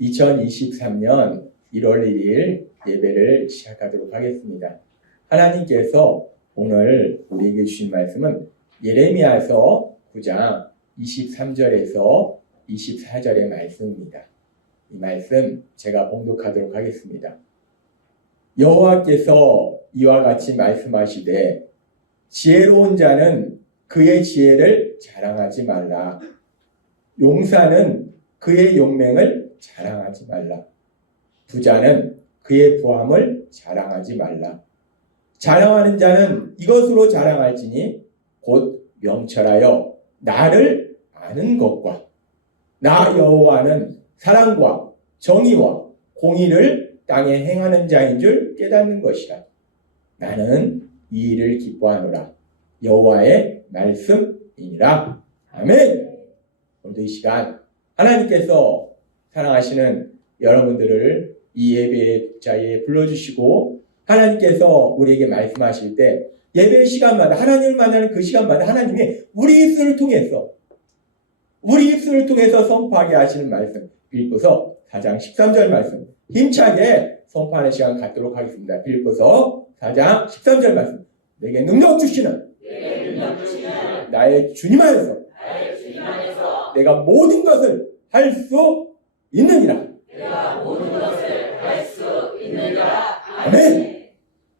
2023년 1월 1일 예배를 시작하도록 하겠습니다. 하나님께서 오늘 우리에게 주신 말씀은 예레미야서 9장 23절에서 24절의 말씀입니다. 이 말씀 제가 봉독하도록 하겠습니다. 여호와께서 이와 같이 말씀하시되 지혜로운 자는 그의 지혜를 자랑하지 말라. 용사는 그의 용맹을 자랑하지 말라. 부자는 그의 부함을 자랑하지 말라. 자랑하는 자는 이것으로 자랑할지니 곧 명철하여 나를 아는 것과 나 여호와는 사랑과 정의와 공의를 땅에 행하는 자인 줄 깨닫는 것이라. 나는 이 일을 기뻐하노라. 여호와의 말씀이니라. 아멘. 오늘도 이 시간 하나님께서 사랑하시는 여러분들을 이 예배 자리에 불러주시고 하나님께서 우리에게 말씀하실 때 예배 시간마다 하나님을 만나는 그 시간마다 하나님이 우리 입술을 통해서 선포하게 하시는 말씀, 빌립보서 4장 13절 말씀 힘차게 선포하는 시간 갖도록 하겠습니다. 빌립보서 4장 13절 말씀. 내게 능력 주시는 나의 주님 안에서 내가 모든 것을 할 수 있느니라. 아멘.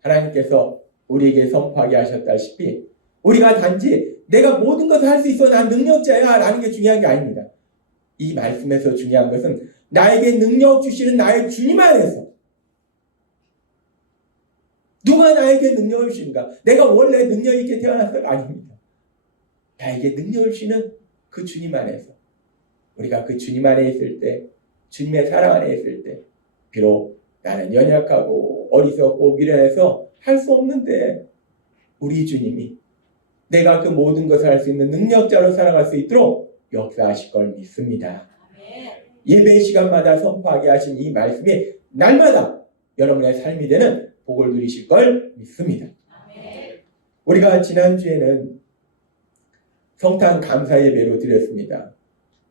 하나님께서 우리에게 선포하게 하셨다시피 우리가 단지 내가 모든 것을 할 수 있어 난 능력자야 라는 게 중요한 게 아닙니다. 이 말씀에서 중요한 것은 나에게 능력 주시는 나의 주님 안에서. 누가 나에게 능력을 주십니까? 내가 원래 능력 있게 태어났어가 아닙니다. 나에게 능력을 주시는 그 주님 안에서 우리가 그 주님 안에 있을 때, 주님의 사랑 안에 있을 때 비록 나는 연약하고 어리석고 미련해서 할 수 없는데 우리 주님이 내가 그 모든 것을 할 수 있는 능력자로 살아갈 수 있도록 역사하실 걸 믿습니다. 예배 시간마다 선포하게 하신 이 말씀이 날마다 여러분의 삶이 되는 복을 누리실 걸 믿습니다. 우리가 지난주에는 성탄 감사 예배로 드렸습니다.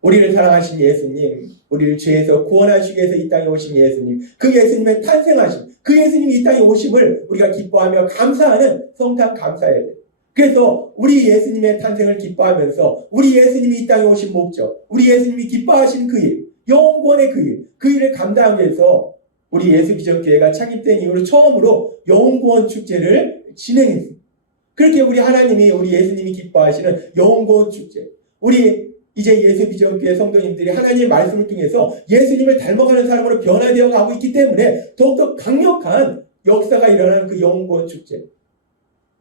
우리를 사랑하신 예수님, 우리를 죄에서 구원하시기 위해서 이 땅에 오신 예수님, 그 예수님의 탄생하심, 그 예수님이 이 땅에 오심을 우리가 기뻐하며 감사하는 성탄 감사 예배. 그래서 우리 예수님의 탄생을 기뻐하면서 우리 예수님이 이 땅에 오신 목적, 우리 예수님이 기뻐하신 그 일, 영원의 그 일을 감당하기 위해서 우리 예수기적교회가 창립된 이후로 처음으로 영원구원 축제를 진행했습니다. 그렇게 우리 하나님이 우리 예수님이 기뻐하시는 영원구원 축제, 우리 이제 예수비전교회 성도님들이 하나님의 말씀을 통해서 예수님을 닮아가는 사람으로 변화되어 가고 있기 때문에 더욱더 강력한 역사가 일어나는 그 영원구원 축제.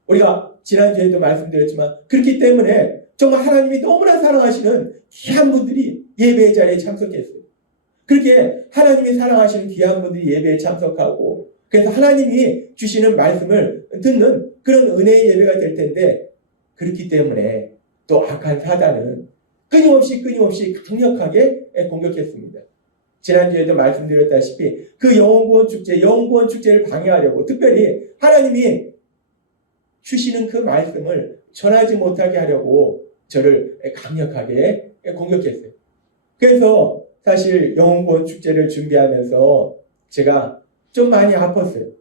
우리가 지난주에도 말씀드렸지만 그렇기 때문에 정말 하나님이 너무나 사랑하시는 귀한 분들이 예배의 자리에 참석했어요. 그렇게 하나님이 사랑하시는 귀한 분들이 예배에 참석하고 그래서 하나님이 주시는 말씀을 듣는 그런 은혜의 예배가 될 텐데 그렇기 때문에 또 악한 사단은 끊임없이 강력하게 공격했습니다. 지난주에도 말씀드렸다시피 그 영원구원 축제를 방해하려고 특별히 하나님이 주시는 그 말씀을 전하지 못하게 하려고 저를 강력하게 공격했어요. 그래서 사실 영원구원 축제를 준비하면서 제가 좀 많이 아팠어요.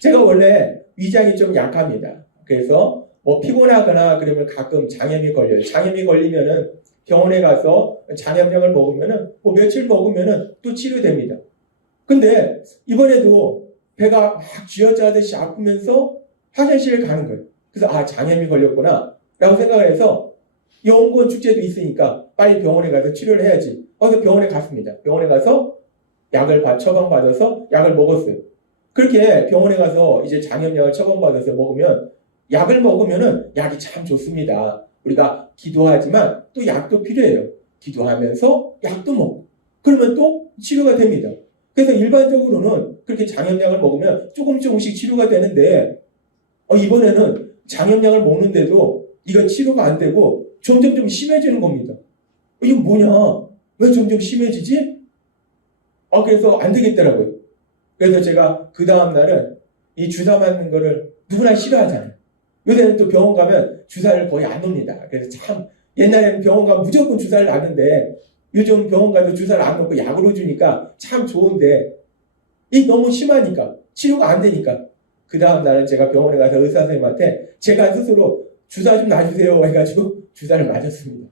제가 원래 위장이 좀 약합니다. 그래서 피곤하거나 그러면 가끔 장염이 걸려요. 장염이 걸리면은 병원에 가서 장염약을 먹으면은 며칠 먹으면은 또 치료됩니다. 근데 이번에도 배가 막 쥐어짜듯이 아프면서 화장실에 가는 거예요. 그래서 장염이 걸렸구나 라고 생각을 해서 영원구원 축제도 있으니까 빨리 병원에 가서 치료를 해야지. 그래서 병원에 갔습니다. 병원에 가서 약을 처방받아서 약을 먹었어요. 그렇게 병원에 가서 이제 장염약을 처방받아서 먹으면 약을 먹으면은 약이 참 좋습니다. 우리가 기도하지만 또 약도 필요해요. 기도하면서 약도 먹고 그러면 또 치료가 됩니다. 그래서 일반적으로는 그렇게 장염약을 먹으면 조금씩 치료가 되는데 이번에는 장염약을 먹는데도 이거 치료가 안 되고 점점 좀 심해지는 겁니다. 이거 뭐냐? 왜 점점 심해지지? 그래서 안 되겠더라고요. 그래서 제가 그 다음날은 이 주사 맞는 거를 누구나 싫어하잖아요. 요새는 또 병원 가면 주사를 거의 안 놉니다. 그래서 참 옛날에는 병원 가면 무조건 주사를 놨는데 요즘 병원 가도 주사를 안 놓고 약으로 주니까 참 좋은데 이 너무 심하니까 치료가 안 되니까 그 다음 날은 제가 병원에 가서 의사 선생님한테 제가 스스로 주사 좀 놔주세요 해가지고 주사를 맞았습니다.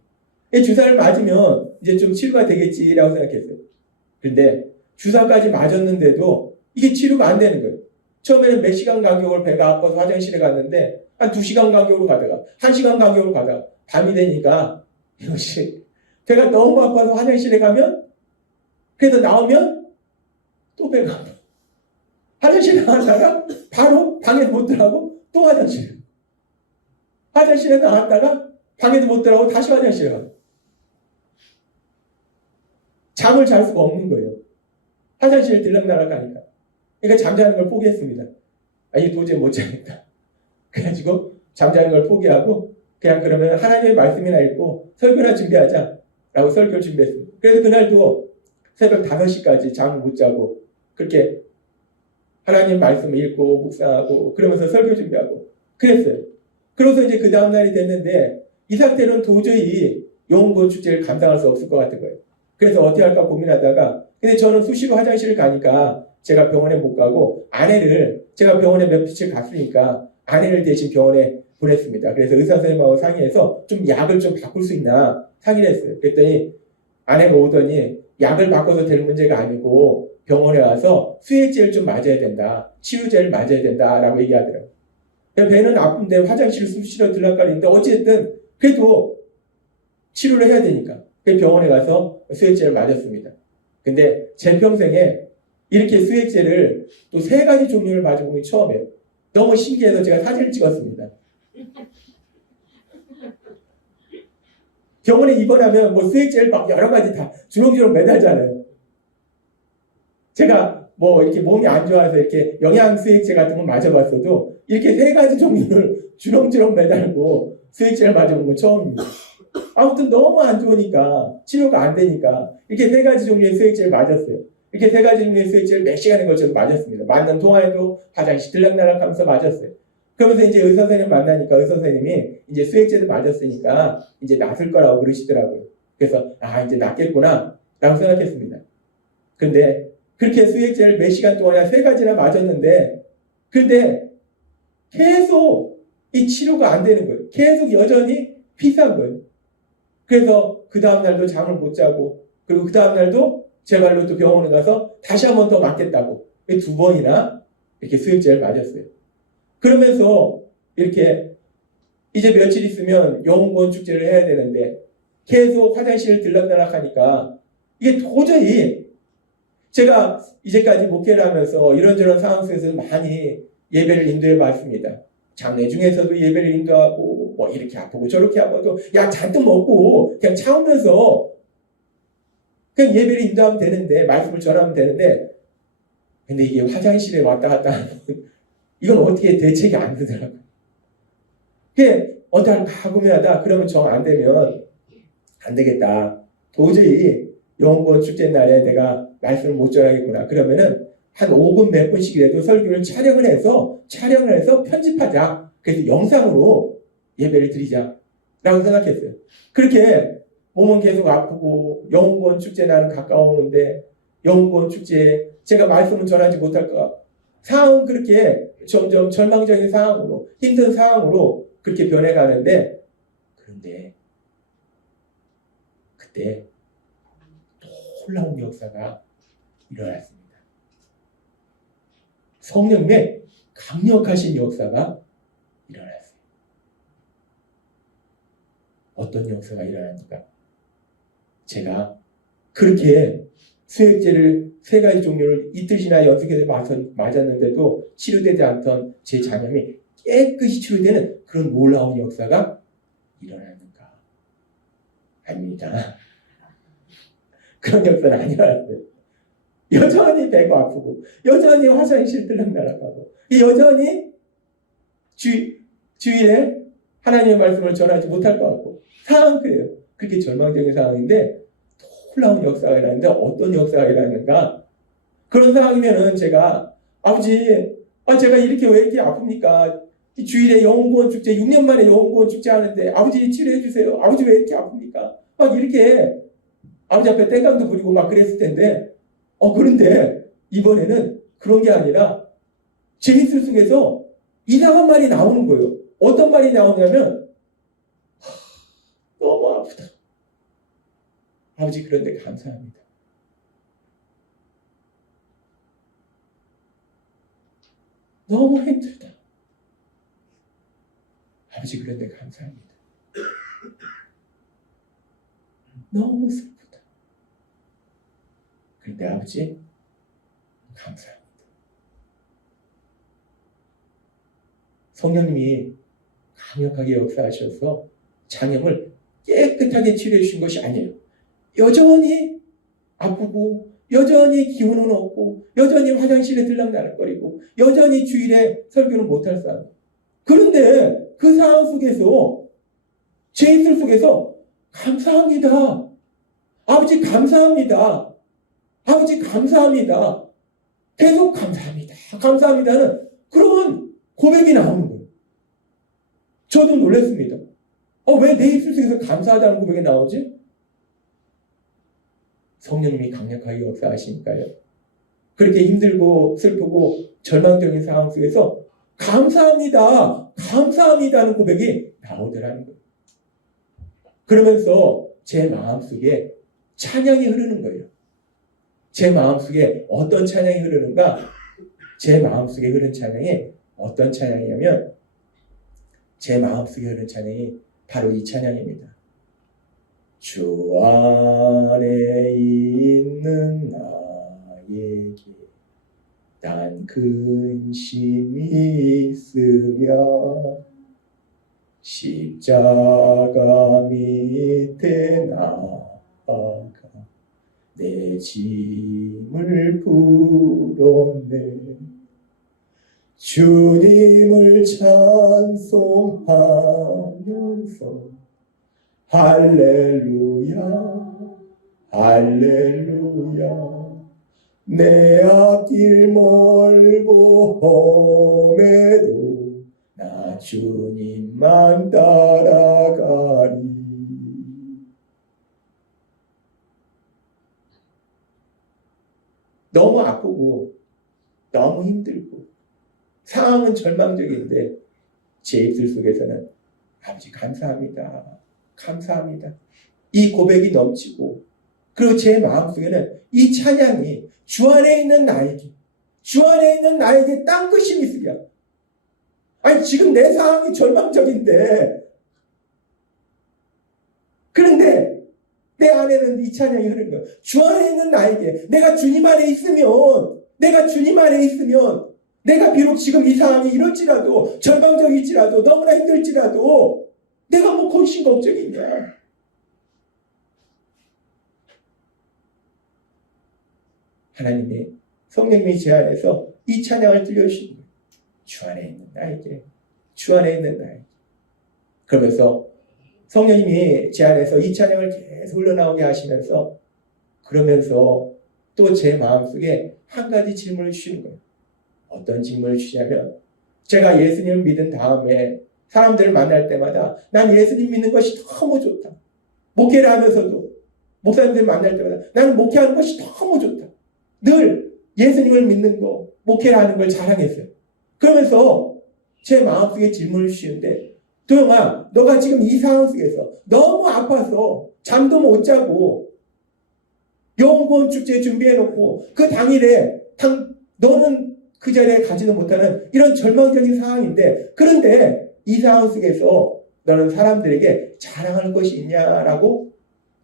이 주사를 맞으면 이제 좀 치료가 되겠지라고 생각했어요. 근데 주사까지 맞았는데도 이게 치료가 안 되는 거예요. 처음에는 몇 시간 간격으로 배가 아파서 화장실에 갔는데 한 2시간 간격으로 가다가 1시간 간격으로 가다가 밤이 되니까 이것이 배가 너무 아파서 화장실에 가면 그래서 나오면 또 배가 아파. 화장실에 나갔다가 바로 방에 못 들어가고 또 화장실에 나갔다가 방에도 못 들어가고 다시 화장실에 가고 잠을 잘 수가 없는 거예요. 화장실에 들락날락 하니까. 그러니까 잠자는 걸 포기했습니다. 이게 도저히 못 자겠다. 그래가지고 잠자는 걸 포기하고 그냥 그러면 하나님의 말씀이나 읽고 설교나 준비하자 라고 설교를 준비했습니다. 그래서 그날도 새벽 5시까지 잠을 못 자고 그렇게 하나님 말씀을 읽고 묵상하고 그러면서 설교 준비하고 그랬어요. 그래서 이제 그 다음날이 됐는데 이 상태는 도저히 용원 축제를 감당할 수 없을 것 같은 거예요. 그래서 어떻게 할까 고민하다가 근데 저는 수시로 화장실을 가니까 제가 병원에 못 가고 아내를 제가 병원에 몇 피치를 갔으니까 아내를 대신 병원에 보냈습니다. 그래서 의사 선생님하고 상의해서 좀 약을 좀 바꿀 수 있나 상의를 했어요. 그랬더니 아내가 오더니 약을 바꿔서 될 문제가 아니고 병원에 와서 수액제를 좀 맞아야 된다. 치유제를 맞아야 된다라고 얘기하더라고요. 배는 아픈데 화장실 수시로 들락거리는데 어쨌든 그래도 치료를 해야 되니까 병원에 가서 수액제를 맞았습니다. 근데 제 평생에 이렇게 수액제를 또 3가지 종류를 맞아본 게 처음이에요. 너무 신기해서 제가 사진을 찍었습니다. 병원에 입원하면 뭐 수액제를 막 여러 가지 다 주렁주렁 매달잖아요. 제가 뭐 이렇게 몸이 안 좋아서 이렇게 영양수액제 같은 거 맞아봤어도 이렇게 3가지 종류를 주렁주렁 매달고 수액제를 맞아본 건 처음입니다. 아무튼 너무 안 좋으니까 치료가 안 되니까 이렇게 3가지 종류의 수액제를 맞았어요. 이렇게 3가지 종류의 수액제를 몇 시간에 걸쳐서 맞았습니다. 맞는 동안에도 화장실 들락날락 하면서 맞았어요. 그러면서 이제 의사 선생님 만나니까 의사 선생님이 이제 수액제도 맞았으니까 이제 낫을 거라고 그러시더라고요. 그래서 이제 낫겠구나 라고 생각했습니다. 근데 그렇게 수액제를 몇 시간 동안이나 3가지나 맞았는데 근데 계속 이 치료가 안 되는 거예요. 계속 여전히 피스한 거예요. 그래서 그 다음날도 잠을 못 자고 그리고 그 다음날도 제발로 또 병원에 가서 다시 한 번 더 맞겠다고 2번이나 이렇게 수액제를 맞았어요. 그러면서 이렇게 이제 며칠 있으면 영웅권 축제를 해야 되는데 계속 화장실을 들락날락 하니까 이게 도저히 제가 이제까지 목회를 하면서 이런저런 상황 속에서 많이 예배를 인도해 봤습니다. 장례 중에서도 예배를 인도하고 뭐 이렇게 아프고 저렇게 아파도 약 잔뜩 먹고 그냥 참으면서 그냥 예배를 인도하면 되는데 말씀을 전하면 되는데 근데 이게 화장실에 왔다 갔다 하면 이건 어떻게 대책이 안 되더라고요. 그게 어떡할까 고민하다 그러면 정 안 되면 안 되겠다. 도저히 영원 축제 날에 내가 말씀을 못 전하겠구나. 그러면은 한 5분 몇 분씩이라도 설교를 촬영을 해서 편집하자. 그래서 영상으로 예배를 드리자. 라고 생각했어요. 그렇게 몸은 계속 아프고 영원 축제 날은 가까워오는데 영원 축제에 제가 말씀을 전하지 못할까. 상황은 그렇게 점점 절망적인 상황으로 힘든 상황으로 그렇게 변해가는데 그런데 그때 놀라운 역사가 일어났습니다. 성령의 강력하신 역사가 일어났어요. 어떤 역사가 일어납니까? 제가 그렇게 수액제를 3가지 종류를 이틀이나 연속해서 맞았는데도 치료되지 않던 제 장염이 깨끗이 치료되는 그런 놀라운 역사가 일어났는가? 아닙니다. 그런 역사는 아니라고요. 여전히 배가 아프고 여전히 화장실 들락날락하고 여전히 주일에 하나님의 말씀을 전하지 못할 것 같고 상황은 그래요. 그렇게 절망적인 상황인데 놀라운 역사가 일어나는데 어떤 역사가 일어나는가? 그런 상황이면은 제가 아버지 제가 이렇게 왜 이렇게 아픕니까? 주일에 영혼구원 축제 6년 만에 영혼구원 축제 하는데 아버지 치료해 주세요. 아버지 왜 이렇게 아픕니까? 막 이렇게 아버지 앞에 땡깡도 부리고 막 그랬을 텐데, 그런데 이번에는 그런 게 아니라 제 입술 속에서 이상한 말이 나오는 거예요. 어떤 말이 나오냐면, 너무 아프다. 아버지, 그런데 감사합니다. 너무 힘들다. 아버지, 그런데 감사합니다. 너무 슬프다. 그런데 아버지, 감사합니다. 성령님이 강력하게 역사하셔서 장염을 깨끗하게 치료해 주신 것이 아니에요. 여전히 아프고, 여전히 기운은 없고, 여전히 화장실에 들락날락거리고, 여전히 주일에 설교는 못할 사람. 그런데 그 상황 속에서, 제 입술 속에서 감사합니다. 아버지 감사합니다. 아버지 감사합니다. 계속 감사합니다. 감사합니다는 그런 고백이 나오는 거예요. 저도 놀랐습니다. 왜 내 입술 속에서 감사하다는 고백이 나오지? 성령님이 강력하게 역사하시니까요. 그렇게 힘들고 슬프고 절망적인 상황 속에서 감사합니다. 감사합니다는 고백이 나오더라는 거예요. 그러면서 제 마음속에 찬양이 흐르는 거예요. 제 마음속에 어떤 찬양이 흐르는가? 제 마음속에 흐른 찬양이 어떤 찬양이냐면 제 마음속에 흐른 찬양이 바로 이 찬양입니다. 주 안에 있는 나에게 단 근심이 있으랴 십자가 밑에 나아가 내 짐을 풀었네. 주님을 찬송하면서 할렐루야 할렐루야 내 앞길 멀고 험해도 나 주님만 따라가리. 너무 아프고 너무 힘들고 상황은 절망적인데 제 입술 속에서는 아버지 감사합니다. 감사합니다. 이 고백이 넘치고 그리고 제 마음속에는 이 찬양이 주 안에 있는 나에게 땅끝이 있으랴. 아니 지금 내 상황이 절망적인데 그런데 내 안에는 이 찬양이 흐르는 거예요. 주 안에 있는 나에게 내가 주님 안에 있으면 내가 비록 지금 이 상황이 이럴지라도 절망적일지라도 너무나 힘들지라도 내가 뭐 근심 걱정이 있냐. 하나님이 성령님이 제 안에서 이 찬양을 들려주시는 거예요. 주 안에 있는 나에게 주 안에 있는 나에게. 그러면서 성령님이 제 안에서 이 찬양을 계속 흘러나오게 하시면서 그러면서 또 제 마음속에 한 가지 질문을 주시는 거예요. 어떤 질문을 주시냐면 제가 예수님을 믿은 다음에 사람들을 만날 때마다 난 예수님 믿는 것이 너무 좋다. 목회를 하면서도 목사님들 만날 때마다 나는 목회하는 것이 너무 좋다. 늘 예수님을 믿는 거, 목회를 하는 걸 자랑했어요. 그러면서 제 마음속에 질문을 주시는데 도영아, 너가 지금 이 상황 속에서 너무 아파서 잠도 못 자고 영혼 축제 준비해놓고 그 당일에 너는 그 자리에 가지도 못하는 이런 절망적인 상황인데 그런데 이 상황 속에서 너는 사람들에게 자랑할 것이 있냐라고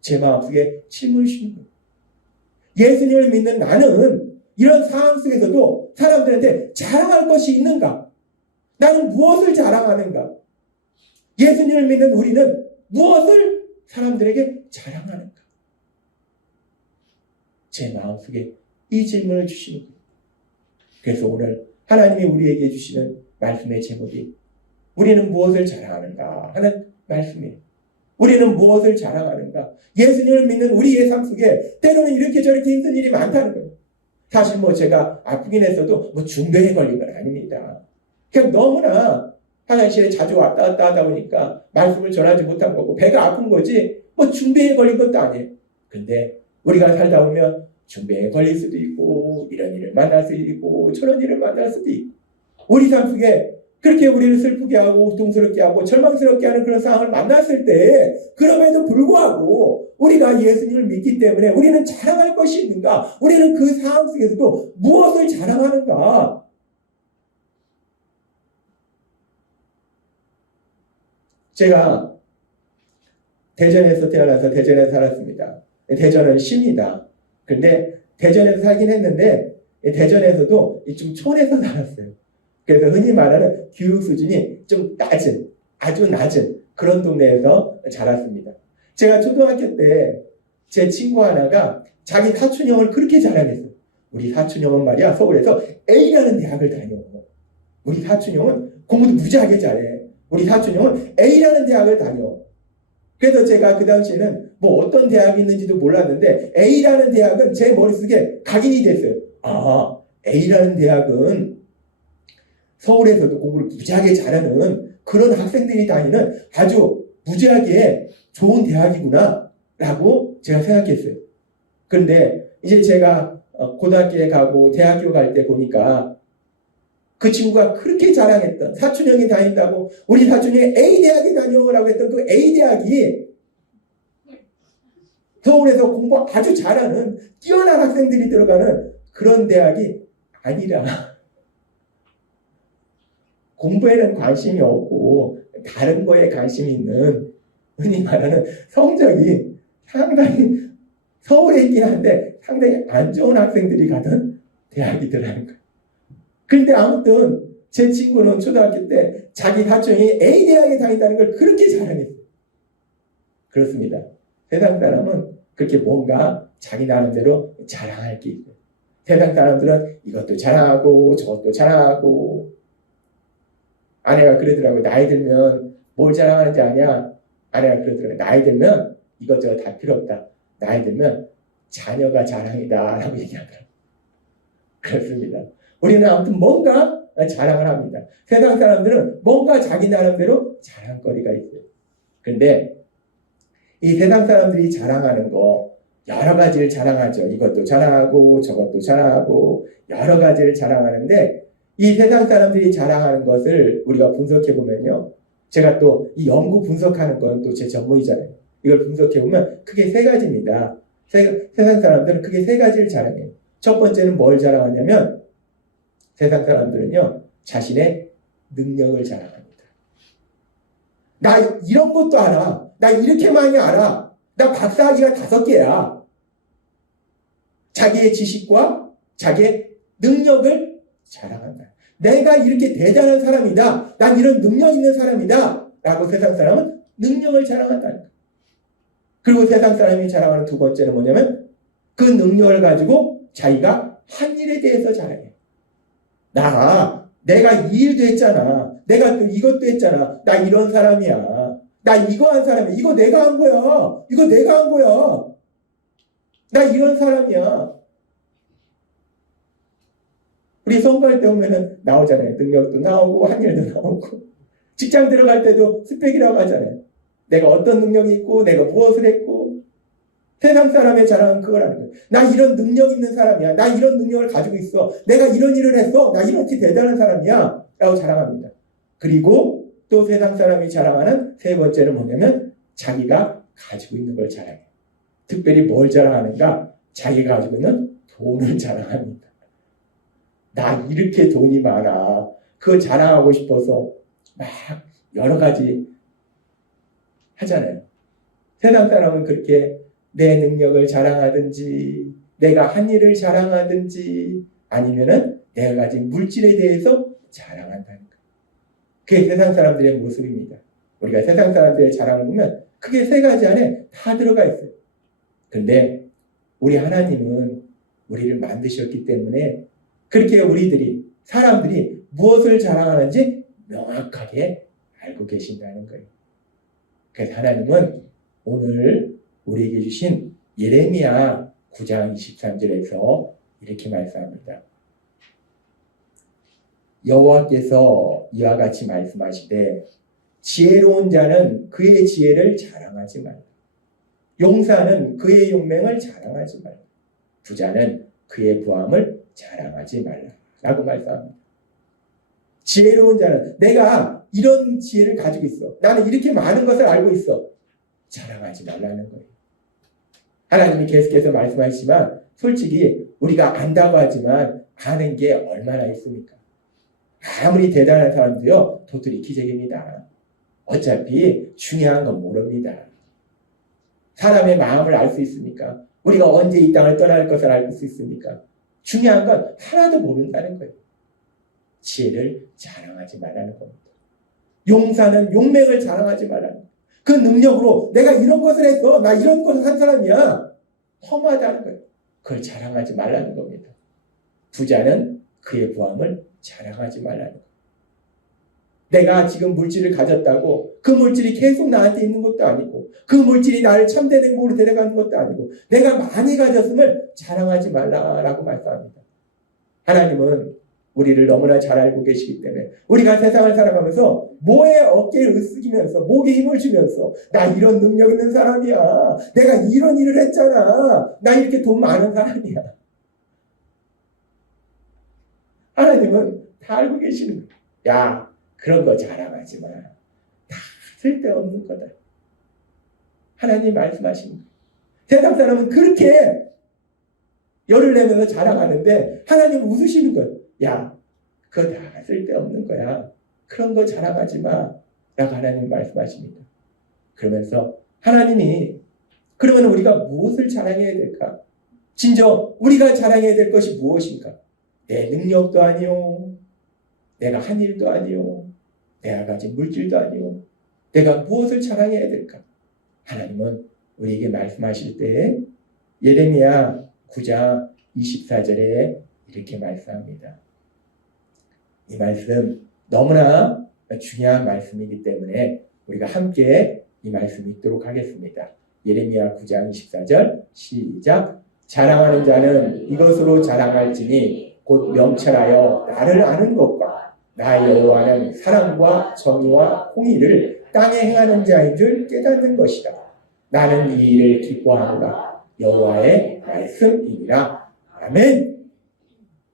제 마음속에 질문을 주시는 거예요. 예수님을 믿는 나는 이런 상황 속에서도 사람들한테 자랑할 것이 있는가? 나는 무엇을 자랑하는가? 예수님을 믿는 우리는 무엇을 사람들에게 자랑하는가? 제 마음속에 이 질문을 주시는 거예요. 그래서 오늘 하나님이 우리에게 주시는 말씀의 제목이 우리는 무엇을 자랑하는가 하는 말씀이에요. 우리는 무엇을 자랑하는가? 예수님을 믿는 우리의 삶 속에 때로는 이렇게 저렇게 힘든 일이 많다는 거예요. 사실 제가 아프긴 했어도 중병에 걸린 건 아닙니다. 그냥 너무나 화장실에 자주 왔다 갔다 하다 보니까 말씀을 전하지 못한 거고 배가 아픈 거지 중병에 걸린 것도 아니에요. 근데 우리가 살다 보면 중병에 걸릴 수도 있고 이런 일을 만날 수도 있고 저런 일을 만날 수도 있고 우리 삶 속에 그렇게 우리를 슬프게 하고 고통스럽게 하고 절망스럽게 하는 그런 상황을 만났을 때 그럼에도 불구하고 우리가 예수님을 믿기 때문에 우리는 자랑할 것이 있는가? 우리는 그 상황 속에서도 무엇을 자랑하는가? 제가 대전에서 태어나서 대전에 살았습니다. 대전은 시입니다. 근데 대전에서 살긴 했는데 대전에서도 좀 촌에서 살았어요. 그래서 흔히 말하는 교육 수준이 좀 낮은, 아주 낮은 그런 동네에서 자랐습니다. 제가 초등학교 때 제 친구 하나가 자기 사촌형을 그렇게 자랑했어요. 우리 사촌형은 말이야 서울에서 A라는 대학을 다녀. 우리 사촌형은 공부도 무지하게 잘해. 우리 사촌형은 A라는 대학을 다녀. 그래서 제가 그 당시에는 뭐 어떤 대학이 있는지도 몰랐는데 A라는 대학은 제 머릿속에 각인이 됐어요. 아, A라는 대학은 서울에서도 공부를 무지하게 잘하는 그런 학생들이 다니는 아주 무지하게 좋은 대학이구나 라고 제가 생각했어요. 그런데 이제 제가 고등학교에 가고 대학교 갈 때 보니까 그 친구가 그렇게 자랑했던 사촌형이 다닌다고 우리 사촌형이 A대학에 다녀라고 했던 그 A대학이 서울에서 공부 아주 잘하는 뛰어난 학생들이 들어가는 그런 대학이 아니라 공부에는 관심이 없고 다른 거에 관심이 있는 흔히 말하는 성적이 상당히 서울에 있긴 한데 상당히 안 좋은 학생들이 가던 대학이더라는 거예요. 그런데 아무튼 제 친구는 초등학교 때 자기 사촌이 A대학에 다닌다는 걸 그렇게 자랑했어요. 그렇습니다. 세상 사람은 그렇게 뭔가 자기 나름대로 자랑할 게 있어요. 세상 사람들은 이것도 자랑하고 저것도 자랑하고 아내가 그러더라고요. 나이 들면 뭘 자랑하는지 아냐? 아내가 그러더라고요. 나이 들면 이것저것 다 필요 없다. 나이 들면 자녀가 자랑이다 라고 얘기하더라고요. 그렇습니다. 우리는 아무튼 뭔가 자랑을 합니다. 세상 사람들은 뭔가 자기 나름대로 자랑거리가 있어요. 그런데 이 세상 사람들이 자랑하는 거 여러 가지를 자랑하죠. 이것도 자랑하고 저것도 자랑하고 여러 가지를 자랑하는데 이 세상 사람들이 자랑하는 것을 우리가 분석해 보면요. 제가 또 이 연구 분석하는 건 또 제 전문이잖아요. 이걸 분석해 보면 크게 세 가지입니다. 세상 사람들은 크게 세 가지를 자랑해요. 첫 번째는 뭘 자랑하냐면 세상 사람들은요. 자신의 능력을 자랑합니다. 나 이런 것도 알아. 나 이렇게 많이 알아. 나 박사학위가 5개야. 자기의 지식과 자기의 능력을 자랑한다. 내가 이렇게 대단한 사람이다. 난 이런 능력 있는 사람이다. 라고 세상 사람은 능력을 자랑한다는 거예요. 그리고 세상 사람이 자랑하는 두 번째는 뭐냐면 그 능력을 가지고 자기가 한 일에 대해서 자랑해요. 내가 이 일도 했잖아. 내가 또 이것도 했잖아. 나 이런 사람이야. 나 이거 한 사람이야. 이거 내가 한 거야. 이거 내가 한 거야. 나 이런 사람이야. 우리 선거할 때 보면은 나오잖아요. 능력도 나오고 한 일도 나오고 직장 들어갈 때도 스펙이라고 하잖아요. 내가 어떤 능력이 있고 내가 무엇을 했고 세상 사람의 자랑은 그거라는 거예요. 나 이런 능력 있는 사람이야. 나 이런 능력을 가지고 있어. 내가 이런 일을 했어. 나 이렇게 대단한 사람이야. 라고 자랑합니다. 그리고 또 세상 사람이 자랑하는 세 번째는 뭐냐면 자기가 가지고 있는 걸 자랑해요. 특별히 뭘 자랑하는가? 자기가 가지고 있는 돈을 자랑합니다. 나 이렇게 돈이 많아. 그거 자랑하고 싶어서 막 여러 가지 하잖아요. 세상 사람은 그렇게 내 능력을 자랑하든지 내가 한 일을 자랑하든지 아니면은 내가 가진 물질에 대해서 자랑한다는 거예요. 그게 세상 사람들의 모습입니다. 우리가 세상 사람들의 자랑을 보면 크게 세 가지 안에 다 들어가 있어요. 그런데 우리 하나님은 우리를 만드셨기 때문에 그렇게 사람들이 무엇을 자랑하는지 명확하게 알고 계신다는 거예요. 그래서 하나님은 오늘 우리에게 주신 예레미야 9장 23절에서 이렇게 말씀합니다. 여호와께서 이와 같이 말씀하시되 지혜로운 자는 그의 지혜를 자랑하지 말라. 용사는 그의 용맹을 자랑하지 말라. 부자는 그의 부함을 자랑하지 말라. 라고 말씀합니다. 지혜로운 자는 내가 이런 지혜를 가지고 있어. 나는 이렇게 많은 것을 알고 있어. 자랑하지 말라는 거예요. 하나님이 계속해서 말씀하시지만 솔직히 우리가 안다고 하지만 아는 게 얼마나 있습니까? 아무리 대단한 사람도요. 도토리 기적입니다. 어차피 중요한 건 모릅니다. 사람의 마음을 알 수 있습니까? 우리가 언제 이 땅을 떠날 것을 알 수 있습니까? 중요한 건 하나도 모른다는 거예요. 지혜를 자랑하지 말라는 겁니다. 용사는 용맹을 자랑하지 말라는 거예요. 그 능력으로 내가 이런 것을 했어. 나 이런 것을 한 사람이야. 허무하다는 거예요. 그걸 자랑하지 말라는 겁니다. 부자는 그의 부함을 자랑하지 말라는 거예요. 내가 지금 물질을 가졌다고 그 물질이 계속 나한테 있는 것도 아니고 그 물질이 나를 참된 행복으로 데려가는 것도 아니고 내가 많이 가졌음을 자랑하지 말라라고 말씀합니다. 하나님은 우리를 너무나 잘 알고 계시기 때문에 우리가 세상을 살아가면서 뭐에 어깨를 으쓱이면서 목에 힘을 주면서 나 이런 능력 있는 사람이야. 내가 이런 일을 했잖아. 나 이렇게 돈 많은 사람이야. 하나님은 다 알고 계시는 거야. 야, 그런 거 자랑하지 마. 다 쓸데없는 거다. 하나님 말씀하시는 거예요. 세상 사람은 그렇게 열을 내면서 자랑하는데 하나님 웃으시는 거예요. 야, 그거 다 쓸데없는 거야. 그런 거 자랑하지 마. 라고 하나님 말씀하십니다. 그러면서 하나님이 그러면 우리가 무엇을 자랑해야 될까? 진정 우리가 자랑해야 될 것이 무엇인가? 내 능력도 아니요. 내가 한 일도 아니요. 내가 가진 물질도 아니요. 내가 무엇을 자랑해야 될까? 하나님은 우리에게 말씀하실 때 예레미야 9장 24절에 이렇게 말씀합니다. 이 말씀 너무나 중요한 말씀이기 때문에 우리가 함께 이 말씀 읽도록 하겠습니다. 예레미야 9장 24절 시작. 자랑하는 자는 이것으로 자랑할지니 곧 명철하여 나를 아는 것과 나 여호와는 사랑과 정의와 공의를 땅에 행하는 자인 줄 깨닫는 것이다. 나는 이 일을 기뻐하노라. 여호와의 말씀이니라. 아멘.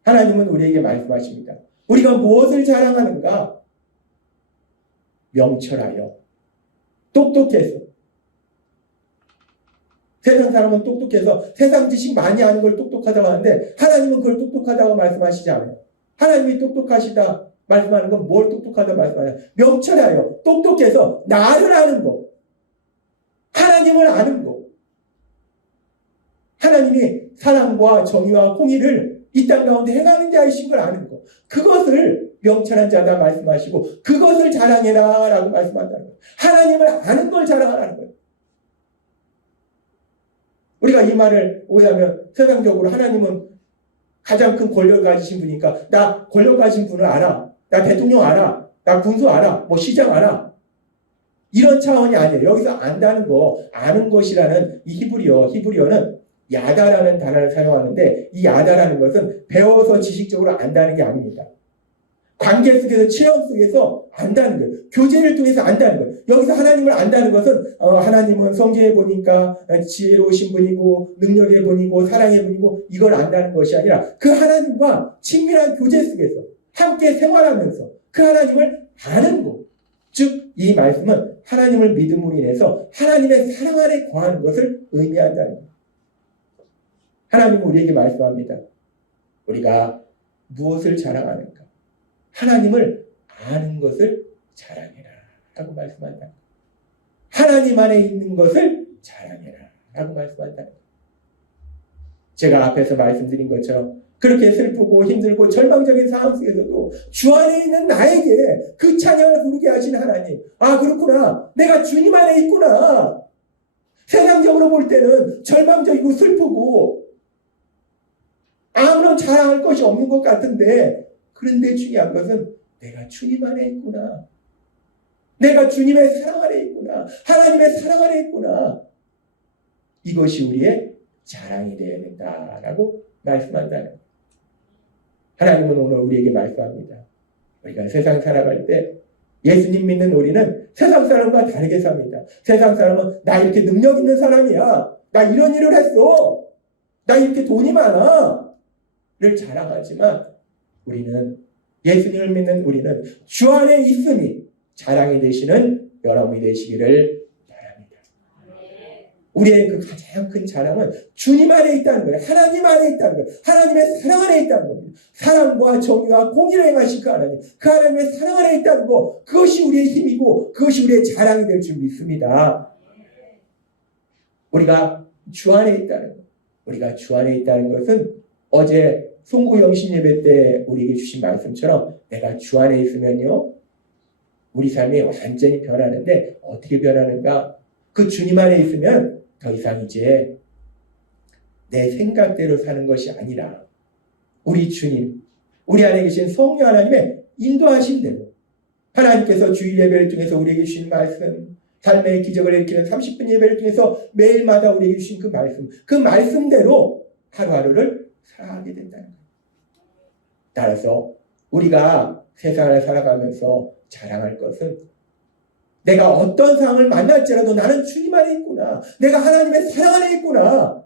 하나님은 우리에게 말씀하십니다. 우리가 무엇을 자랑하는가? 명철하여, 똑똑해서. 세상 사람은 똑똑해서 세상 지식 많이 아는 걸 똑똑하다고 하는데 하나님은 그걸 똑똑하다고 말씀하시지 않아요. 하나님이 똑똑하시다 말씀하는 건 뭘 똑똑하다 말씀하냐? 명철하여, 똑똑해서 나를 아는 거, 하나님을 아는 거. 하나님이 사랑과 정의와 공의를 이 땅 가운데 행하는 자이신 걸 아는 거. 그것을 명철한 자다 말씀하시고 그것을 자랑해라 라고 말씀한다는 거예요. 하나님을 아는 걸 자랑하라는 거예요. 우리가 이 말을 오해하면 세상적으로 하나님은 가장 큰 권력을 가지신 분이니까 나 권력 가진 분을 알아. 나 대통령 알아. 나 군수 알아. 뭐 시장 알아. 이런 차원이 아니에요. 여기서 안다는 거, 아는 것이라는 이 히브리어는 야다라는 단어를 사용하는데 이 야다라는 것은 배워서 지식적으로 안다는 게 아닙니다. 관계 속에서 체험 속에서 안다는 거예요. 교제를 통해서 안다는 거예요. 여기서 하나님을 안다는 것은 하나님은 성경에 보니까 지혜로우신 분이고 능력의 분이고 사랑의 분이고 이걸 안다는 것이 아니라 그 하나님과 친밀한 교제 속에서 함께 생활하면서 그 하나님을 아는 것. 즉 이 말씀은 하나님을 믿음으로 인해서 하나님의 사랑 안에 거하는 것을 의미한다는 거예요. 하나님은 우리에게 말씀합니다. 우리가 무엇을 자랑하는가? 하나님을 아는 것을 자랑해라 라고 말씀한다. 하나님 안에 있는 것을 자랑해라 라고 말씀한다. 제가 앞에서 말씀드린 것처럼 그렇게 슬프고 힘들고 절망적인 상황 속에서도 주 안에 있는 나에게 그 찬양을 부르게 하신 하나님. 아, 그렇구나. 내가 주님 안에 있구나. 세상적으로 볼 때는 절망적이고 슬프고 아무런 자랑할 것이 없는 것 같은데 그런데 중요한 것은 내가 주님 안에 있구나. 내가 주님의 사랑 안에 있구나. 하나님의 사랑 안에 있구나. 이것이 우리의 자랑이 되어야 된다라고 말씀한다는 거예요. 하나님은 오늘 우리에게 말씀합니다. 우리가 세상 살아갈 때 예수님 믿는 우리는 세상 사람과 다르게 삽니다. 세상 사람은 나 이렇게 능력 있는 사람이야. 나 이런 일을 했어. 나 이렇게 돈이 많아. 를 자랑하지만 우리는 예수님을 믿는 우리는 주 안에 있으니 자랑이 되시는 여러분이 되시기를 바랍니다. 우리의 그 가장 큰 자랑은 주님 안에 있다는 거예요. 하나님 안에 있다는 거예요. 하나님의 사랑 안에 있다는 겁니다. 사랑과 정의와 공의를 행하신 그 하나님, 그 하나님의 사랑 안에 있다는 거, 그것이 우리의 힘이고 그것이 우리의 자랑이 될 줄 믿습니다. 우리가 주 안에 있다는 것, 우리가 주 안에 있다는 것은 어제 송구 영신 예배 때 우리에게 주신 말씀처럼 내가 주 안에 있으면요 우리 삶이 완전히 변하는데 어떻게 변하는가? 그 주님 안에 있으면 더 이상 이제 내 생각대로 사는 것이 아니라 우리 주님, 우리 안에 계신 성령 하나님의 인도하신 대로 하나님께서 주일 예배를 통해서 우리에게 주신 말씀, 삶의 기적을 일으키는 30분 예배를 통해서 매일마다 우리에게 주신 그 말씀대로 하루하루를 살아가게 된다는 거예요. 따라서 우리가 세상을 살아가면서 자랑할 것은 내가 어떤 상황을 만날지라도 나는 주님 안에 있구나. 내가 하나님의 사랑 안에 있구나.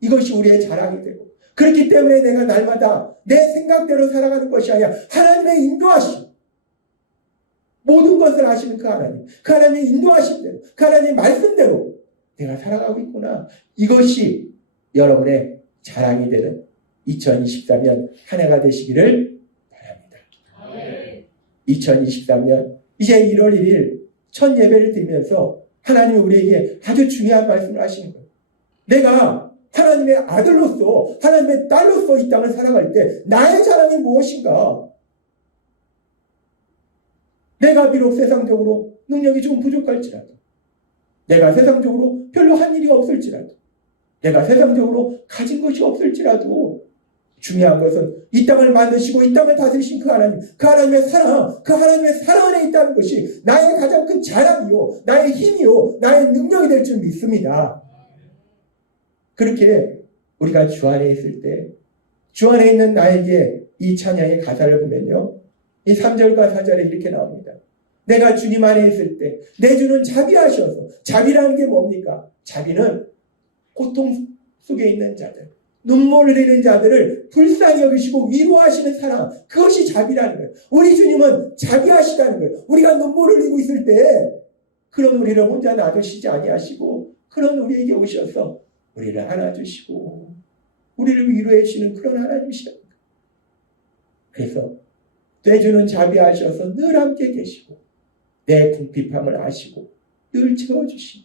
이것이 우리의 자랑이 되고 그렇기 때문에 내가 날마다 내 생각대로 살아가는 것이 아니라 하나님의 인도하심, 모든 것을 아시는 그 하나님의 인도하심 대로, 그 하나님의 말씀대로 내가 살아가고 있구나. 이것이 여러분의 자랑이 되는 2023년 한 해가 되시기를 바랍니다. 2023년 이제 1월 1일 첫 예배를 드리면서 하나님이 우리에게 아주 중요한 말씀을 하시는 거예요. 내가 하나님의 아들로서 하나님의 딸로서 이 땅을 살아갈 때 나의 자랑이 무엇인가? 내가 비록 세상적으로 능력이 좀 부족할지라도, 내가 세상적으로 별로 한 일이 없을지라도, 내가 세상적으로 가진 것이 없을지라도 중요한 것은 이 땅을 만드시고 이 땅을 다스리신 그 하나님, 그 하나님의 사랑, 그 하나님의 사랑 안에 있다는 것이 나의 가장 큰 자랑이요, 나의 힘이요, 나의 능력이 될 줄 믿습니다. 그렇게 우리가 주 안에 있을 때, 주 안에 있는 나에게 이 찬양의 가사를 보면요, 이 3절과 4절에 이렇게 나옵니다. 내가 주님 안에 있을 때 내 주는 자비하셔서, 자비라는 게 뭡니까? 자비는 고통 속에 있는 자들, 눈물을 흘리는 자들을 불쌍히 여기시고 위로하시는 사랑, 그것이 자비라는 거예요. 우리 주님은 자비하시다는 거예요. 우리가 눈물을 흘리고 있을 때 그런 우리를 혼자 놔두시지 아니하시고 그런 우리에게 오셔서 우리를 안아주시고 우리를 위로해 주시는 그런 하나님이시라는 거예요. 그래서 내 주는 자비하셔서 늘 함께 계시고 내 궁핍함을 아시고 늘 채워주시니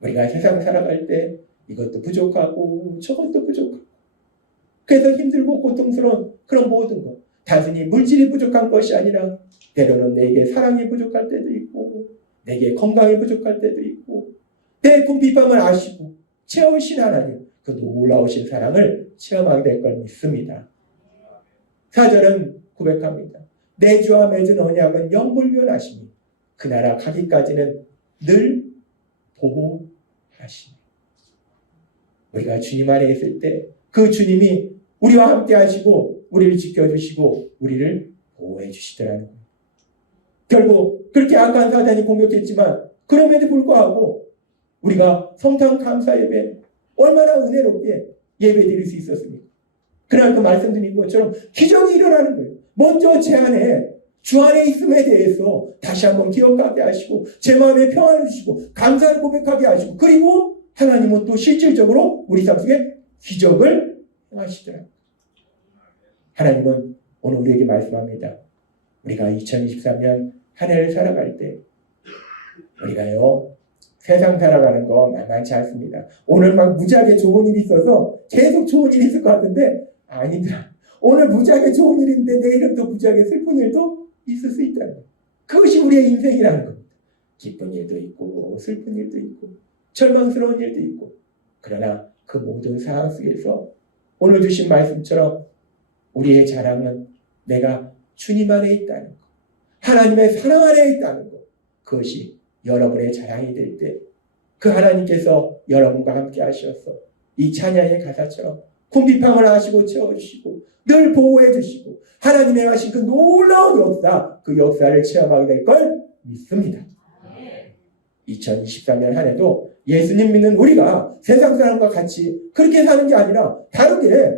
우리가 세상 살아갈 때 이것도 부족하고 저것도 부족하고 그래서 힘들고 고통스러운 그런 모든 것, 단순히 물질이 부족한 것이 아니라 때로는 내게 사랑이 부족할 때도 있고 내게 건강이 부족할 때도 있고 내 궁핍함을 아시고 채우신 하나님, 그 놀라우신 사랑을 체험하게 될 걸 믿습니다. 4절은 고백합니다. 내 주와 맺은 언약은 영불변하시니 그 나라 가기까지는 늘 보호하시니. 우리가 주님 안에 있을 때 그 주님이 우리와 함께 하시고 우리를 지켜주시고 우리를 보호해 주시더라는 거예요. 결국 그렇게 악한 사단이 공격했지만 그럼에도 불구하고 우리가 성탄 감사 예배 얼마나 은혜롭게 예배 드릴 수 있었습니까? 그날 그 말씀드린 것처럼 기적이 일어나는 거예요. 먼저 제 안에 주 안에 있음에 대해서 다시 한번 기억하게 하시고 제 마음에 평안을 주시고 감사를 고백하게 하시고 그리고 하나님은 또 실질적으로 우리 삶 속에 기적을 행하시더라고요. 하나님은 오늘 우리에게 말씀합니다. 우리가 2023년 한 해를 살아갈 때 우리가요 세상 살아가는 거 만만치 않습니다. 오늘 막 무지하게 좋은 일이 있어서 계속 좋은 일이 있을 것 같은데 아니다. 오늘 무지하게 좋은 일인데 내일은 또 무지하게 슬픈 일도 있을 수 있다는 거예요. 그것이 우리의 인생이라는 겁니다. 기쁜 일도 있고 슬픈 일도 있고 절망스러운 일도 있고 그러나 그 모든 상황 속에서 오늘 주신 말씀처럼 우리의 자랑은 내가 주님 안에 있다는 것, 하나님의 사랑 안에 있다는 것, 그것이 여러분의 자랑이 될 때 그 하나님께서 여러분과 함께 하셔서 이 찬양의 가사처럼 궁핍함을 아시고 채워주시고 늘 보호해 주시고 하나님의 하신 그 놀라운 역사, 그 역사를 체험하게 될 걸 믿습니다. 2023년 한 해도 예수님 믿는 우리가 세상 사람과 같이 그렇게 사는 게 아니라 다르게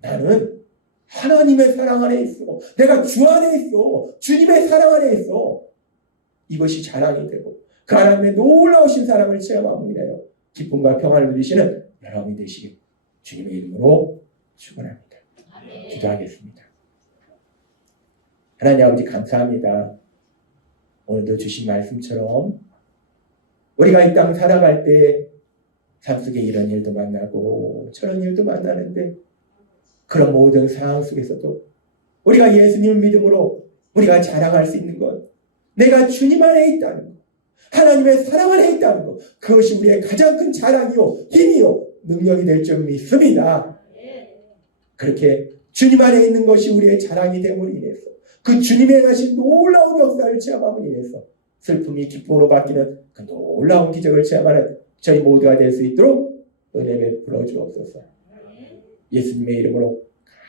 나는 하나님의 사랑 안에 있어. 내가 주 안에 있어. 주님의 사랑 안에 있어. 이것이 자랑이 되고 그 하나님의 놀라우신 사랑을 체험하고 인하여 기쁨과 평안을 누리시는 여러분이 되시길 주님의 이름으로 축원합니다. 기도하겠습니다. 하나님 아버지 감사합니다. 오늘도 주신 말씀처럼 우리가 이 땅 살아갈 때 삶 속에 이런 일도 만나고 저런 일도 만나는데 그런 모든 상황 속에서도 우리가 예수님을 믿음으로 우리가 자랑할 수 있는 것, 내가 주님 안에 있다는 것, 하나님의 사랑 안에 있다는 것, 그것이 우리의 가장 큰 자랑이요 힘이요 능력이 될 줄 믿습니다. 그렇게 주님 안에 있는 것이 우리의 자랑이 됨으로 인해서 그 주님의 하신 놀라운 역사를 체험함으로 인해서 슬픔이 기쁨으로 바뀌는 그 놀라운 기적을 체험하는 저희 모두가 될 수 있도록 은혜 베풀어 주옵소서. 예수님의 이름으로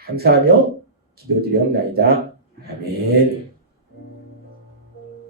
감사하며 기도드리옵나이다. 아멘.